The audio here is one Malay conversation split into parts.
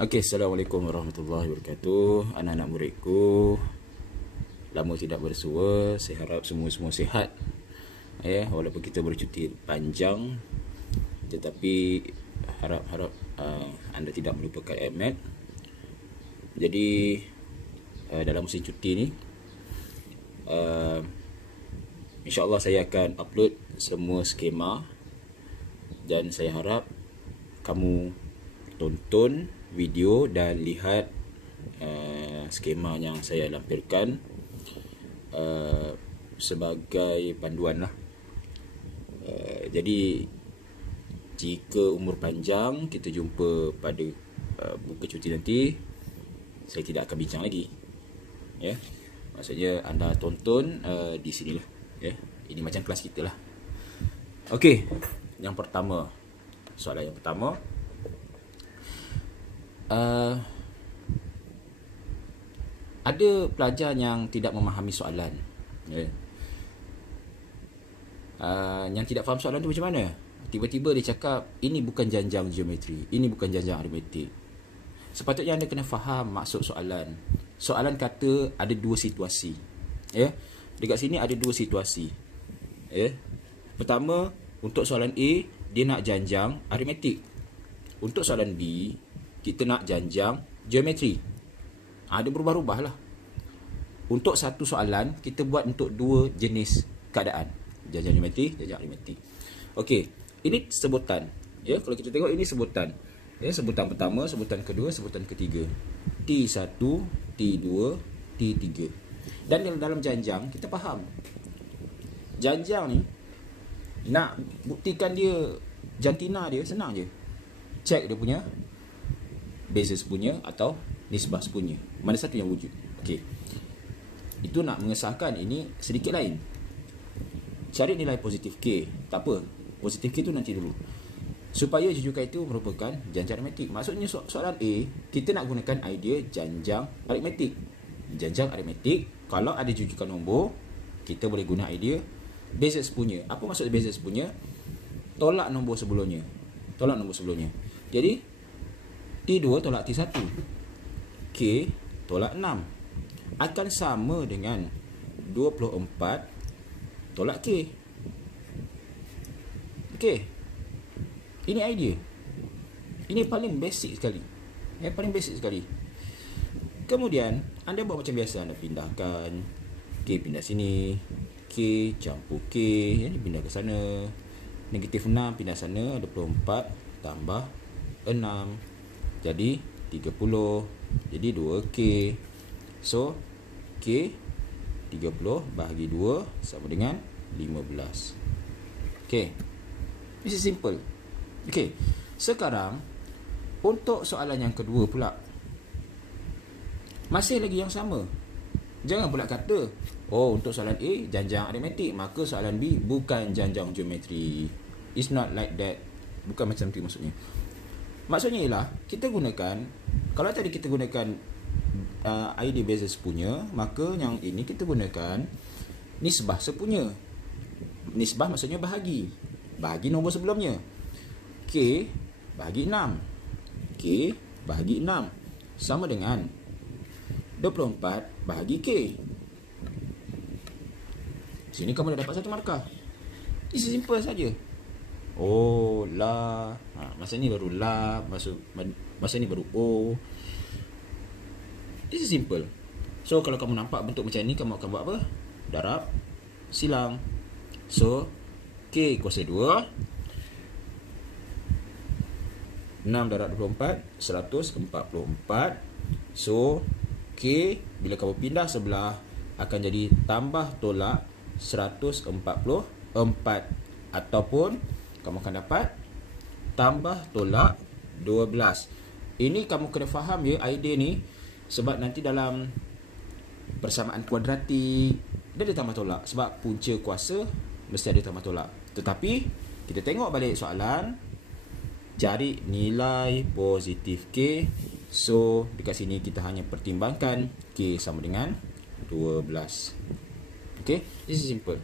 Okey, Assalamualaikum warahmatullahi wabarakatuh. Anak-anak muridku, lama tidak bersua. Saya harap semua sihat. Walaupun kita bercuti panjang, tetapi harap anda tidak melupakan AMAT. Jadi dalam musim cuti ni, InsyaAllah saya akan upload semua skema, dan saya harap kamu tonton video dan lihat skema yang saya lampirkan sebagai panduan lah. Jadi jika umur panjang, kita jumpa pada buka cuti nanti. Saya tidak akan bincang lagi, ya. Maksudnya anda tonton di sinilah, ya. Ini macam kelas kita lah. Okey, yang pertama, soalan yang pertama, ada pelajar yang tidak memahami soalan, ya. Yang tidak faham soalan tu macam mana? Tiba-tiba dia cakap, ini bukan janjang geometri, ini bukan janjang aritmetik. Sepatutnya anda kena faham maksud soalan. Soalan kata ada dua situasi, ya. Dekat sini ada dua situasi, ya. Pertama, untuk soalan A, dia nak janjang aritmetik. Untuk soalan B, kita nak janjang geometri. Ada berubah-ubah lah. Untuk satu soalan, kita buat untuk dua jenis keadaan, janjang geometri, janjang aritmetik. Okey, ini sebutan, ya. Kalau kita tengok, ini sebutan, ya. Sebutan pertama, sebutan kedua, sebutan ketiga. T1, T2, T3. Dan dalam janjang, kita faham, janjang ni nak buktikan dia jantina dia senang je. Cek dia punya basis punya atau nisbah punya, mana satu yang wujud. Okey, itu nak mengesahkan ini sedikit lain. Cari nilai positif K. Tak apa, positif K tu nanti dulu. Supaya jujukan itu merupakan janjang aritmetik. Maksudnya soalan A, kita nak gunakan idea janjang aritmetik. Janjang aritmetik, kalau ada jujukan nombor, kita boleh guna idea basis punya. Apa maksud basis punya? Tolak nombor sebelumnya. Tolak nombor sebelumnya. Jadi T2 tolak T1, K tolak 6 akan sama dengan 24 tolak K. Okey, ini idea. Ini paling basic sekali, paling basic sekali. Kemudian anda buat macam biasa, anda pindahkan K, pindah sini, K campur K, ini pindah ke sana. Negatif 6 pindah sana, 24 tambah 6 jadi 30. Jadi 2K. So K 30 bahagi 2 sama dengan 15. Okey, this is simple. Okey, sekarang untuk soalan yang kedua pula, masih lagi yang sama. Jangan pula kata, oh, untuk soalan A janjang aritmetik, maka soalan B bukan janjang geometri. It's not like that. Bukan macam tu maksudnya. Maksudnya ialah, kita gunakan, kalau tadi kita gunakan idea basis punya, maka yang ini kita gunakan nisbah sepunya. Nisbah maksudnya bahagi. Bahagi nombor sebelumnya. K bahagi 6. K bahagi 6 sama dengan 24 bahagi K. Sini kamu dah dapat satu markah. Ini simple saja. Oh, la. Masa ni baru la, masa ni baru O. This is simple. So, kalau kamu nampak bentuk macam ni, kamu akan buat apa? Darab silang. So, K kuasa 2. 6 darab 24, 144. So, K bila kamu pindah sebelah akan jadi tambah tolak 144, ataupun kamu akan dapat tambah tolak 12. Ini kamu kena faham, ya, idea ni, sebab nanti dalam persamaan kuadratik dia ada tambah tolak, sebab punca kuasa mesti ada tambah tolak. Tetapi kita tengok balik soalan, cari nilai positif K. So dekat sini kita hanya pertimbangkan K sama dengan 12. Okay, this is simple.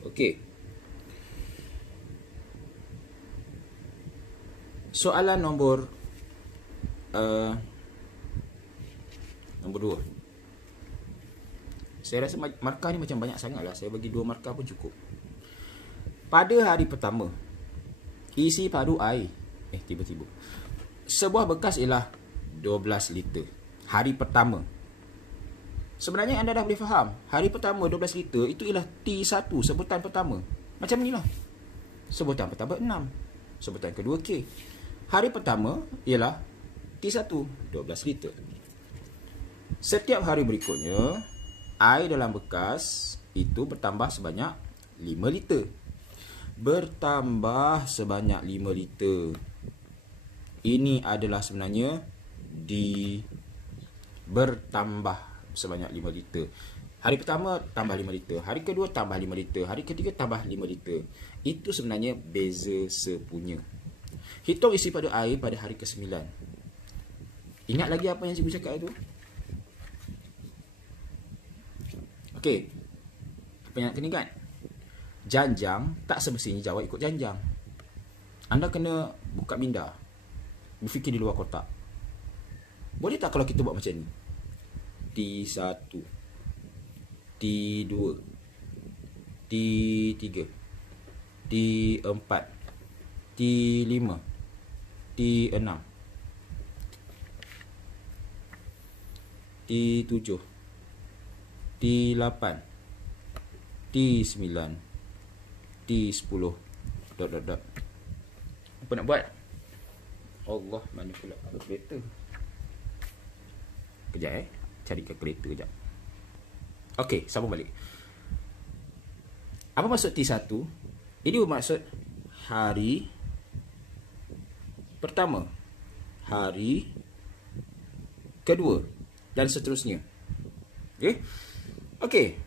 Okay, soalan nombor Nombor 2. Saya rasa markah ni macam banyak sangat lah. Saya bagi 2 markah pun cukup. Pada hari pertama, isi padu air. Tiba-tiba. Sebuah bekas ialah 12 liter. Hari pertama. Sebenarnya anda dah boleh faham. Hari pertama 12 liter itu ialah T1, sebutan pertama. Macam ni lah. Sebutan pertama 6. Sebutan kedua K. Hari pertama ialah T1, 12 liter. Setiap hari berikutnya, air dalam bekas itu bertambah sebanyak 5 liter. Bertambah sebanyak 5 liter. Ini adalah sebenarnya bertambah sebanyak 5 liter. Hari pertama tambah 5 liter. Hari kedua tambah 5 liter. Hari ketiga tambah 5 liter. Itu sebenarnya beza sepunya. Hitung isi pada air pada hari ke-9. Ingat lagi apa yang cikgu cakap itu? Okey. Apa yang nak kena ingat? Janjang tak semestinya jawab ikut janjang. Anda kena buka minda. Berfikir di luar kotak. Boleh tak kalau kita buat macam ni? T1, T2, T3, T4, T5, T6, T7, T8, T9, T10, dot. Apa nak buat? Allah, mana pula kalkulator? Kejap cari kalkulator kejap. Okey, sambung balik. Apa maksud T1? Ini bermaksud hari pertama, hari kedua dan seterusnya. Okey.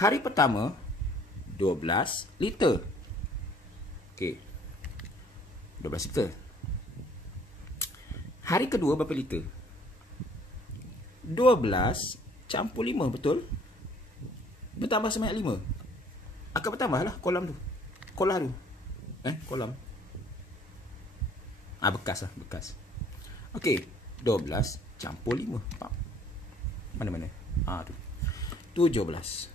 Hari pertama 12 liter. Okey. 12 liter. Hari kedua berapa liter? 12 campur 5, betul? Bertambah sebanyak 5. Akan bertambah lah kolam tu. Kolam tu. Kolam. Bekas lah, bekas. Okey, 12 campur 5. Mana-mana? Tu. 17.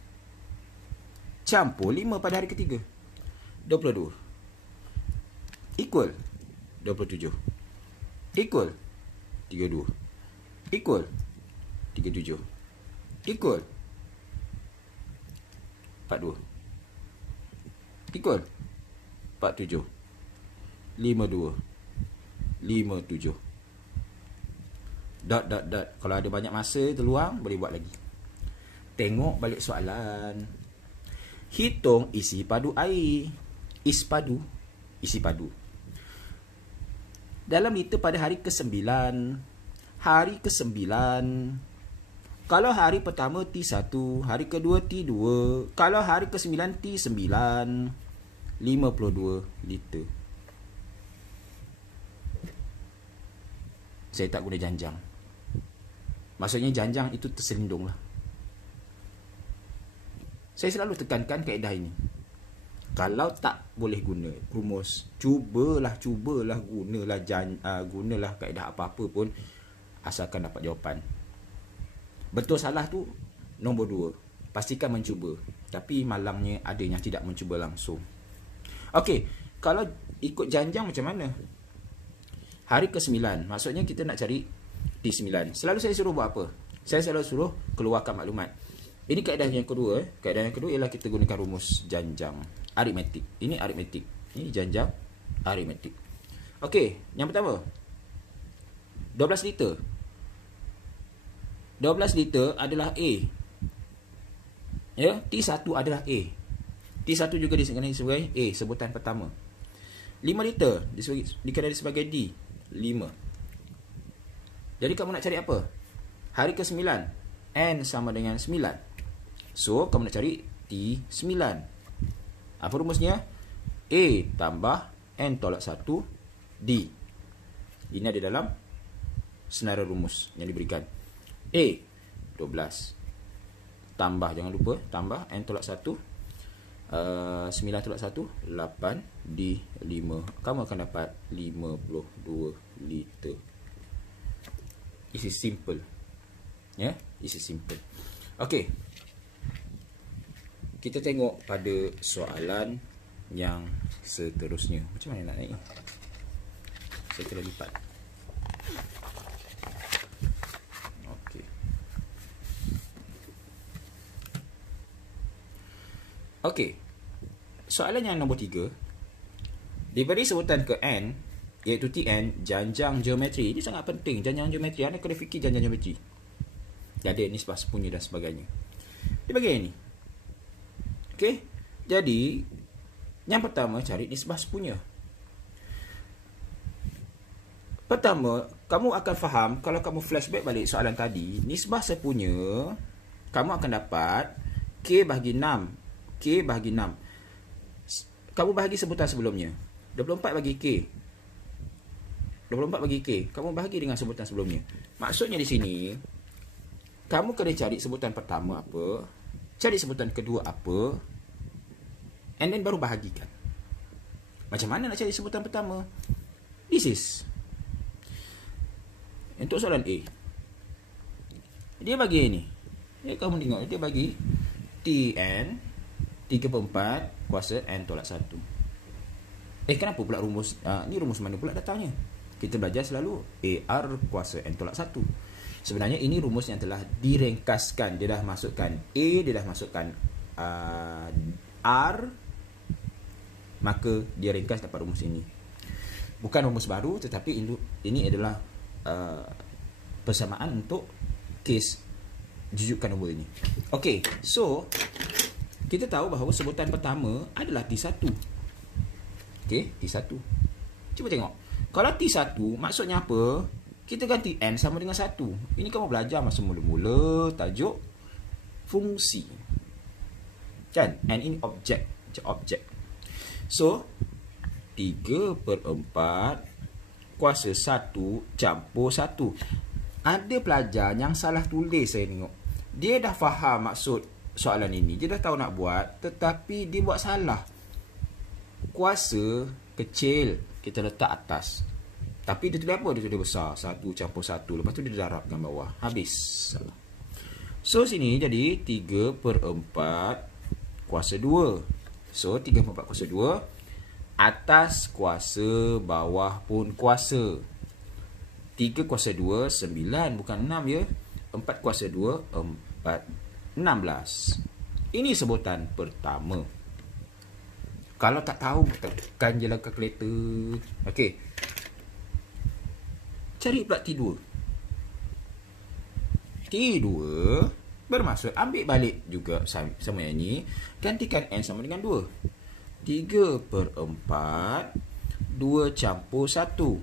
Campur 5 pada hari ketiga. 22. Equal 27. Equal 32. Equal 37. Equal 42. Equal 47. 52. 57. Dot. Kalau ada banyak masa terluang, boleh buat lagi. Tengok balik soalan. Hitung isi padu air. Isi padu. Dalam liter pada hari ke-9. Hari ke-9. Kalau hari pertama T1, hari kedua T2. Kalau hari ke-9 T9. 52 liter. Saya tak guna janjang. Maksudnya janjang itu terselindung lah. Saya selalu tekankan kaedah ini. Kalau tak boleh guna rumus, cubalah gunalah kaedah apa-apa pun, asalkan dapat jawapan. Betul salah tu nombor 2. Pastikan mencuba. Tapi malangnya ada yang tidak mencuba langsung. Okey, kalau ikut janjang macam mana? Hari ke-9, maksudnya kita nak cari T9. Selalu saya suruh buat apa? Saya selalu suruh keluarkan maklumat. Ini kaedah yang kedua. Kaedah yang kedua ialah kita gunakan rumus janjang. Aritmetik. Ini aritmetik. Ini janjang aritmetik. Okey, yang pertama. 12 liter. 12 liter adalah A. Ya, T1 adalah A. T1 juga dikenali sebagai A, sebutan pertama. 5 liter dikenali sebagai D. 5. Jadi kamu nak cari apa? Hari ke-9. N sama dengan 9. So, kamu nak cari T9. Apa rumusnya? A tambah N tolak 1 D. Ini ada dalam senarai rumus yang diberikan. A 12 tambah, jangan lupa, tambah N tolak 1 9 tolak 1 8 D 5. Kamu akan dapat 52 liter. This is simple. Ya, this is simple. Okey. Kita tengok pada soalan yang seterusnya. Macam mana nak naik? Saya kena lipat. Okey. Okey. Soalan yang nombor 3. Diberi sebutan ke N, iaitu Tn, janjang geometri. Ini sangat penting. Janjang geometri. Anda kena fikir janjang geometri. Ada nisbah sepunya dan sebagainya. Dia bagi ini. Okey. Jadi, yang pertama cari nisbah sepunya. Pertama, kamu akan faham kalau kamu flashback balik soalan tadi, nisbah sepunya kamu akan dapat K bahagi 6. K bahagi 6. Kamu bahagi sebutan sebelumnya. 24 bagi K. 24 bagi K. Kamu bahagi dengan sebutan sebelumnya. Maksudnya di sini, kamu kena cari sebutan pertama apa, cari sebutan kedua apa, and then baru bahagikan. Macam mana nak cari sebutan pertama? This is. Untuk soalan A, dia bagi ini. Kamu tengok, dia bagi Tn 3/4 kuasa N tolak 1. Kenapa pula rumus? Ni rumus mana pula datangnya? Kita belajar selalu AR kuasa N tolak 1. Sebenarnya ini rumus yang telah direngkaskan. Dia dah masukkan A, dia dah masukkan R, maka dia ringkas dapat rumus ini. Bukan rumus baru, tetapi ini adalah persamaan untuk kes jujukan nombor ini. Okey, so kita tahu bahawa sebutan pertama adalah T1. Okey, T1. Cuba tengok. Kalau T1 maksudnya apa? Kita ganti N sama dengan 1. Ini kamu belajar masa mula-mula tajuk fungsi. Kan? N ini objek. So, 3/4 kuasa 1 campur 1. Ada pelajar yang salah tulis saya tengok. Dia dah faham maksud soalan ini. Dia dah tahu nak buat, tetapi dia buat salah. Kuasa kecil kita letak atas. Tapi dia tulis apa? Dia tulis besar. 1 campur 1. Lepas tu dia darabkan bawah. Habis. Salah. So, sini jadi 3/4 kuasa 2. So, 3/4 kuasa 2. Atas kuasa, bawah pun kuasa. 3 kuasa 2, 9. Bukan 6 ya. 4 kuasa 2, 4. 16. Ini sebutan pertama. Kalau tak tahu, tekan je lah kalkulator. Okey. Cari pula T2. T2 bermaksud ambil balik juga sama yang ni. Gantikan N sama dengan 2. 3/4 2 campur 1.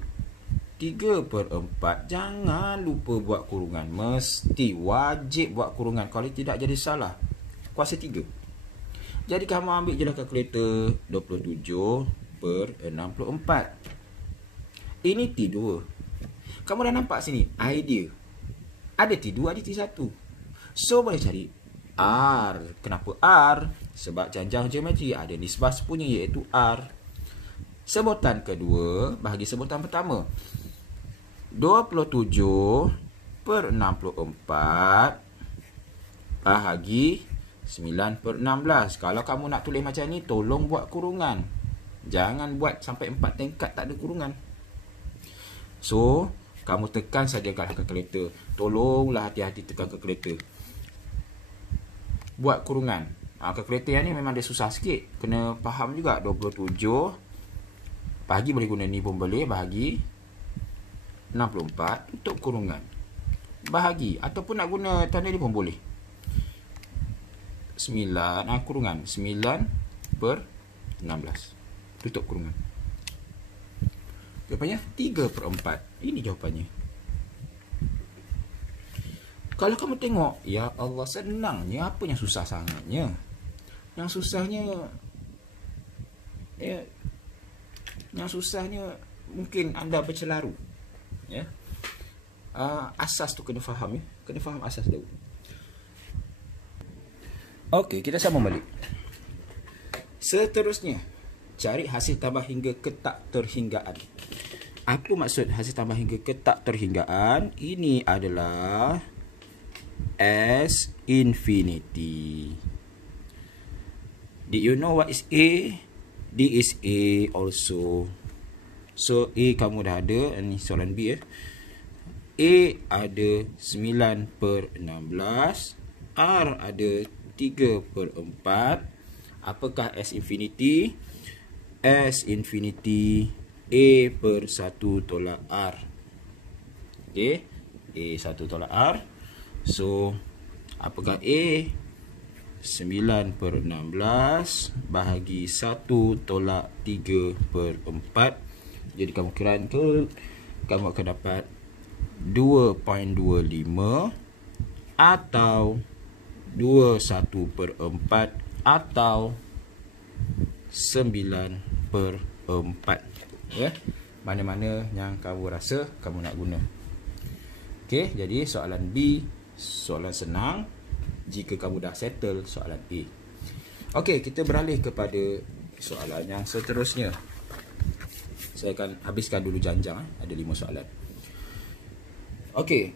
3/4. Jangan lupa buat kurungan. Mesti wajib buat kurungan. Kalau tidak jadi salah. Kuasa 3. Jadi kamu ambil je lah kalkulator. 27/64. Ini T2. Kamu dah nampak sini idea. Ada T2, ada T1. So boleh cari R. Kenapa R? Sebab janjang geometri ada nisbah sepunya iaitu R. Sebutan kedua bahagi sebutan pertama. 27/64 bahagi 9/16. Kalau kamu nak tulis macam ni, tolong buat kurungan. Jangan buat sampai 4 tingkat tak ada kurungan. So, kamu tekan saja kalkulator. Tolonglah hati-hati tekan kalkulator. Buat kurungan. Kalkulator yang ni memang dia susah sikit. Kena faham juga. 27 bahagi boleh guna ni pun boleh. Bahagi 64 untuk kurungan. Bahagi ataupun nak guna tanda ni pun boleh. 9 kurungan 9/16. Tutup kurungan. Jawapannya 3/4. Ini jawapannya. Kalau kamu tengok, ya Allah, senangnya. Apa yang susah sangatnya? Yang susahnya, ya, yang susahnya mungkin anda bercelaru. Ya, asas tu kena faham ya. Kena faham asas dulu. Okey, kita sambung balik. Seterusnya, cari hasil tambah hingga ke tak terhinggaan. Apa maksud hasil tambah hingga ke tak terhinggaan? Ini adalah S infinity. Did you know what is A? D is A also. So A kamu dah ada. Ini soalan B A ada 9/16. R ada 3/4. Apakah S infinity? S infinity A per 1 tolak R. Okay, A 1 tolak R. So apakah A? 9/16 bahagi 1 tolak 3/4. Jadi kamu kirakan ke, kamu akan dapat 2.25 atau 21/4 atau 9/4. Ya, mana-mana yang kamu rasa kamu nak guna. Okey, jadi soalan B soalan senang jika kamu dah settle soalan A. Okey, kita beralih kepada soalan yang seterusnya. Saya akan habiskan dulu janjang, ada 5 soalan. Okey.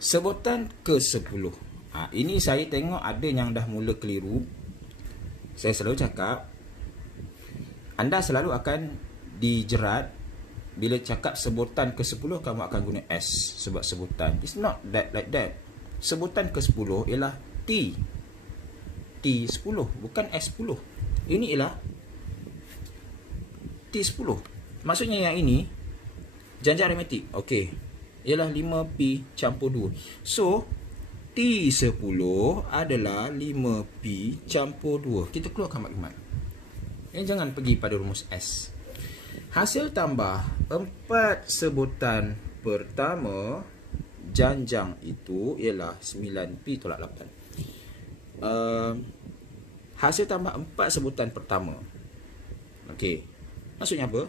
Sebutan ke-10. Ini saya tengok ada yang dah mula keliru. Saya selalu cakap, anda selalu akan dijerat bila cakap sebutan ke-10 kamu akan guna S sebab sebutan. It's not that like that. Sebutan ke-10 ialah T. T10 bukan S10. Ini ialah T10. Maksudnya yang ini janjang aritmetik. Okey. Ialah 5P campur 2. So T10 adalah 5P campur 2. Kita keluarkan maklumat. Jangan pergi pada rumus S. Hasil tambah 4 sebutan pertama janjang itu ialah 9P tolak 8. Hasil tambah 4 sebutan pertama. Okey. Maksudnya apa?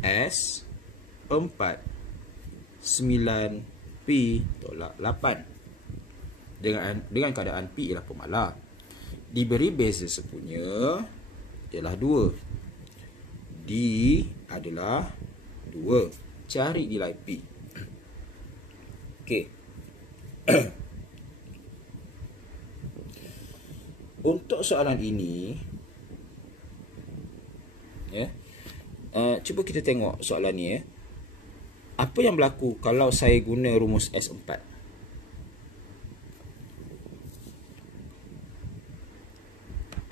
S 4 9P tolak 8. Dengan keadaan P ialah pemalar. Diberi beza sepunya ialah 2. D adalah 2. Cari nilai P. Okey. Untuk soalan ini, ya, cuba kita tengok soalan ni. Apa yang berlaku kalau saya guna rumus S4?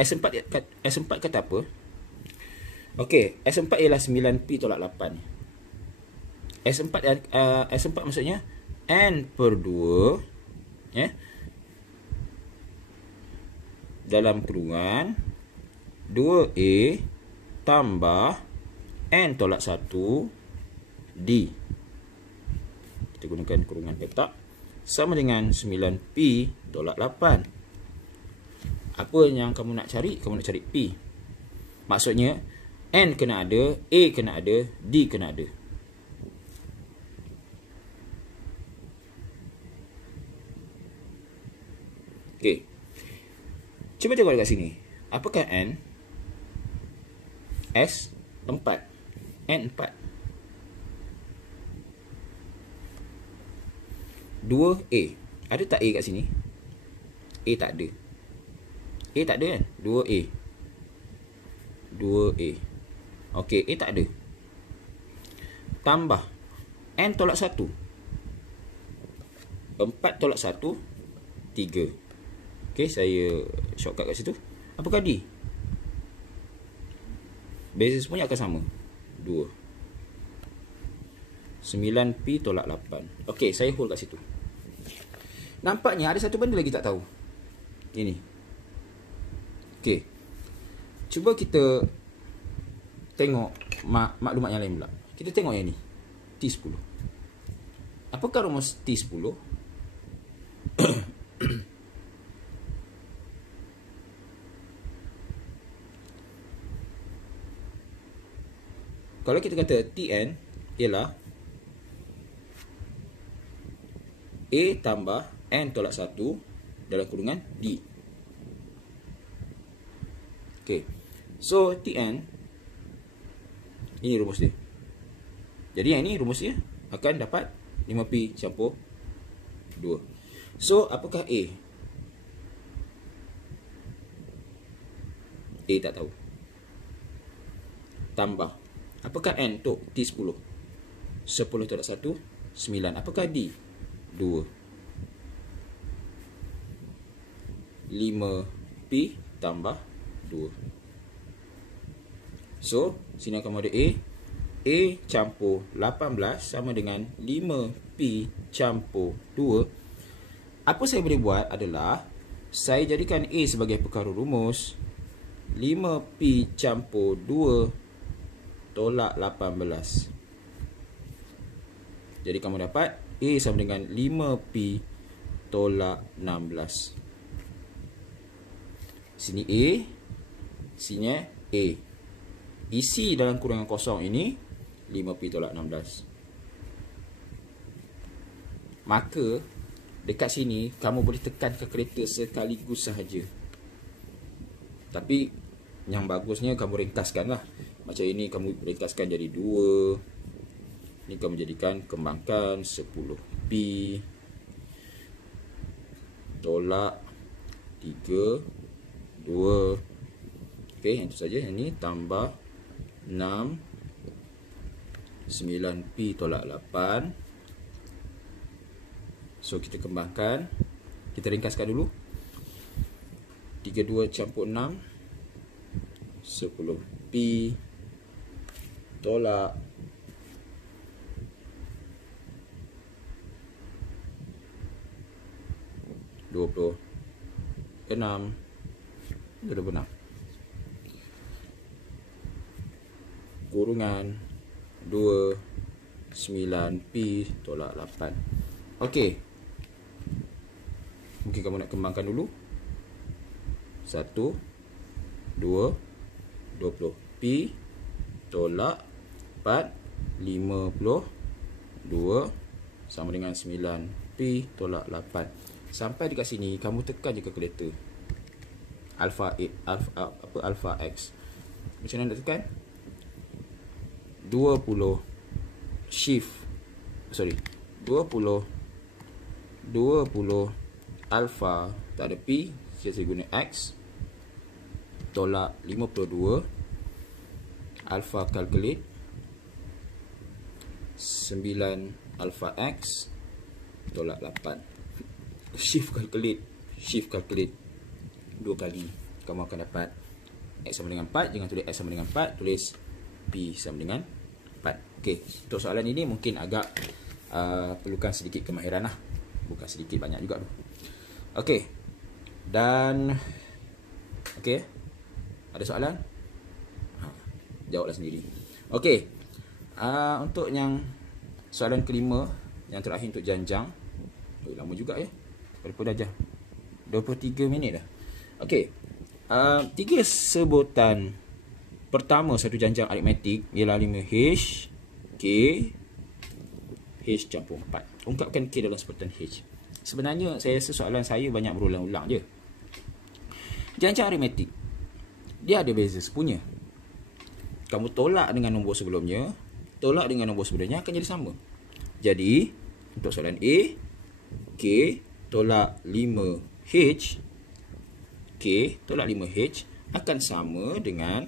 S4 kata apa? Okey, S4 ialah 9P tolak 8. S4 maksudnya N per 2, ya, dalam kurungan 2A tambah N tolak 1 D. Kita gunakan kurungan petak sama dengan 9P tolak 8. Apa yang kamu nak cari? Kamu nak cari P. Maksudnya N kena ada, A kena ada, D kena ada. Okey. Cuba tengok dekat sini. Apakah N? S 4. N 4. 2A. Ada tak A kat sini? A tak ada. A tak ada kan? 2A. 2A. Okey, A tak ada. Tambah N tolak 1. 4 tolak 1 3. Okey, saya shortcut kat situ. Apakah D? Beza semuanya akan sama. 2. 9P tolak 8. Okey, saya hold kat situ. Nampaknya ada satu benda lagi tak tahu. Ini. Okey. Cuba kita tengok maklumat yang lain pula. Kita tengok yang ni. T10. Apakah rumus T10? Kalau kita kata Tn ialah A tambah N tolak 1 dalam kurungan D. Okay. So Tn Ini rumus dia. Jadi yang ini rumus dia akan dapat 5P campur 2. So, apakah A? A tak tahu. Tambah. Apakah N untuk T10? 10 tolak 1, 9. Apakah D? 2. 5P tambah 2. So, sini akan ada A. A campur 18 sama dengan 5P campur 2. Apa saya boleh buat adalah saya jadikan A sebagai perkara rumus. 5P campur 2 tolak 18. Jadi kamu dapat A sama dengan 5P tolak 16. Sini A, sini A. Isi dalam kurangan kosong ini 5P tolak 16. Maka dekat sini kamu boleh tekan kalkulator sekaligus sahaja. Tapi yang bagusnya kamu ringkaskan lah. Macam ini kamu ringkaskan jadi 2. Ini kamu jadikan kembangkan 10P tolak 3, 2. Okey, itu saja. Ini tambah 6, 9P tolak 8. So, kita kembangkan. Kita ringkaskan dulu. 32 campur 6, 10P tolak 26. Itu dah benar. Kurungan 2, 9P tolak 8. Okey. Mungkin kamu nak kembangkan dulu. 1, 2, 20P tolak 4, 52 sama dengan 9P tolak 8. Sampai dekat sini kamu tekan je kalkulator. Alpha X. Macam mana nak tekan? 20 alpha tak ada P, saya guna X tolak 52 alpha calculate 9 alpha X tolak 8. Shift calculate 2 kali. Kamu akan dapat X sama dengan 4. Jangan tulis X sama dengan 4, tulis P sama dengan 4. Okey, untuk soalan ini mungkin agak perlukan sedikit kemahiran lah. Bukan sedikit, banyak juga tu. Okey. Dan okey. Ada soalan? Jawablah sendiri. Okey. Untuk yang soalan kelima, yang terakhir untuk janjang. Lama juga ya. Berapa dah 23 minit dah. Okey. 3 sebutan pertama satu janjang aritmetik ialah 5H, K, H campur 4. Ungkapkan K dalam sebutan H. Sebenarnya saya rasa soalan saya banyak berulang-ulang je. Janjang aritmetik dia ada beza sepunya. Kamu tolak dengan nombor sebelumnya, tolak dengan nombor sebelumnya akan jadi sama. Jadi untuk soalan A, K tolak 5H, K tolak 5H akan sama dengan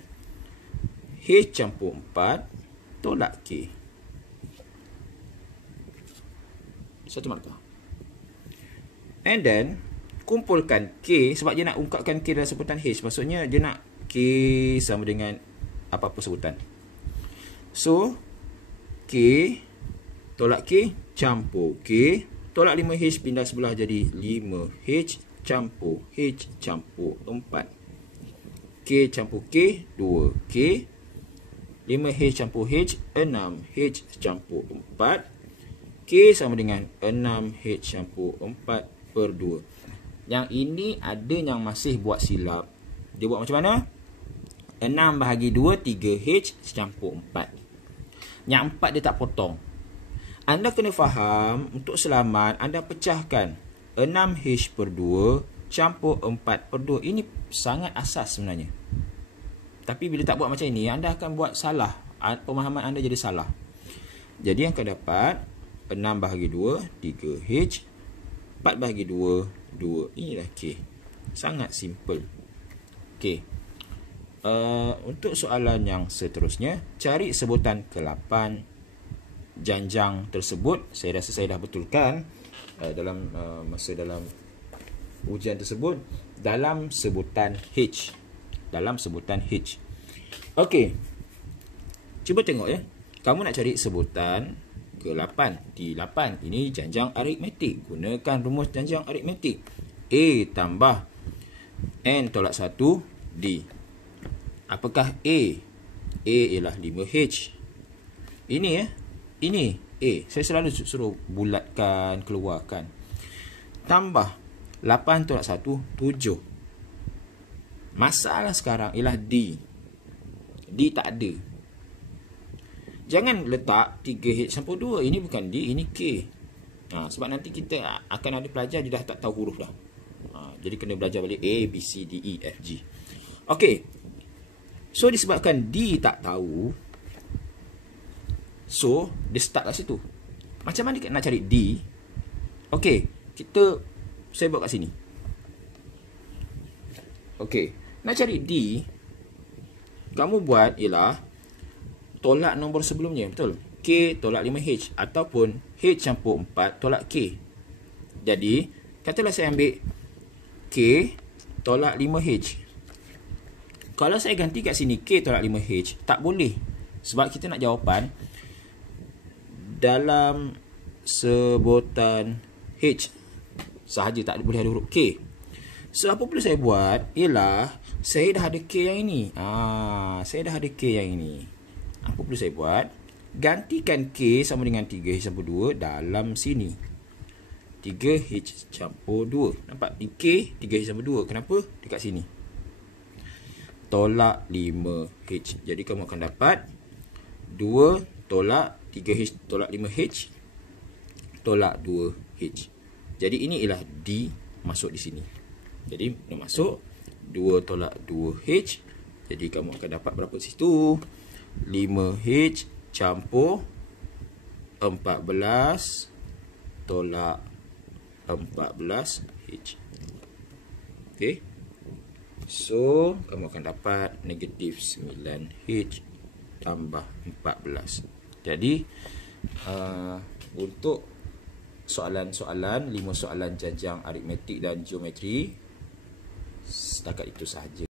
H campur 4 tolak K. Satu markah. And then kumpulkan K, sebab dia nak ungkapkan K dalam sebutan H. Maksudnya dia nak K sama dengan apa-apa sebutan. So K tolak K campur K tolak 5H pindah sebelah jadi 5H campur H campur 4. K campur K 2K. 5H campur H 6H campur 4. K sama dengan 6H campur 4 per 2. Yang ini ada yang masih buat silap. Dia buat macam mana? 6 bahagi 2 3H campur 4. Yang 4 dia tak potong. Anda kena faham, untuk selamat anda pecahkan 6H per 2 campur 4 per 2. Ini sangat asas sebenarnya. Tapi bila tak buat macam ini, anda akan buat salah. pemahaman anda jadi salah. Jadi yang akan dapat 6 bahagi 2, 3H. 4 bahagi 2, 2. Inilah K. Sangat simple. Okey. Untuk soalan yang seterusnya, cari sebutan ke-8 janjang tersebut. Saya rasa saya dah betulkan dalam ujian tersebut dalam sebutan H. Dalam sebutan H. Okey. Cuba tengok ya. Kamu nak cari sebutan ke-8. Di 8 ini janjang aritmetik. Gunakan rumus janjang aritmetik. A tambah N tolak 1 D. Apakah A? A ialah 5H. Ini ya. Ini A. Saya selalu suruh bulatkan, keluarkan. Tambah 8 tolak 1, 7. Masalah sekarang ialah D. D tak ada. Jangan letak 3H campur 2. Ini bukan D, ini K. Sebab nanti kita akan ada pelajar dia dah tak tahu huruf dah. Jadi kena belajar balik A, B, C, D, E, F, G. Okey. So disebabkan D tak tahu, so dia start kat situ. Macam mana nak cari D? Okey, saya buat kat sini. Okey, nak cari D, kamu buat ialah tolak nombor sebelumnya, betul? K tolak 5H ataupun H campur 4 tolak K. Jadi, katalah saya ambil K tolak 5H. Kalau saya ganti kat sini K tolak 5H, tak boleh. Sebab kita nak jawapan dalam sebutan H sahaja, tak boleh ada huruf K. So, apa perlu saya buat ialah saya dah ada K yang ini. Saya dah ada K yang ini. Apa perlu saya buat? Gantikan K sama dengan 3H campur 2 dalam sini. 3H campur 2. Nampak? Di K, 3H campur 2. Kenapa? Dekat sini. Tolak 5H. Jadi kamu akan dapat 2 tolak 3H tolak 5H tolak 2H. Jadi ini ialah D masuk di sini. Jadi nak masuk 2 tolak 2H. Jadi kamu akan dapat berapa situ? 5H campur 14 tolak 14H. Okey. So, kamu akan dapat negatif 9H tambah 14. Jadi, untuk soalan-soalan, 5 soalan janjang aritmetik dan geometri, setakat itu sahaja.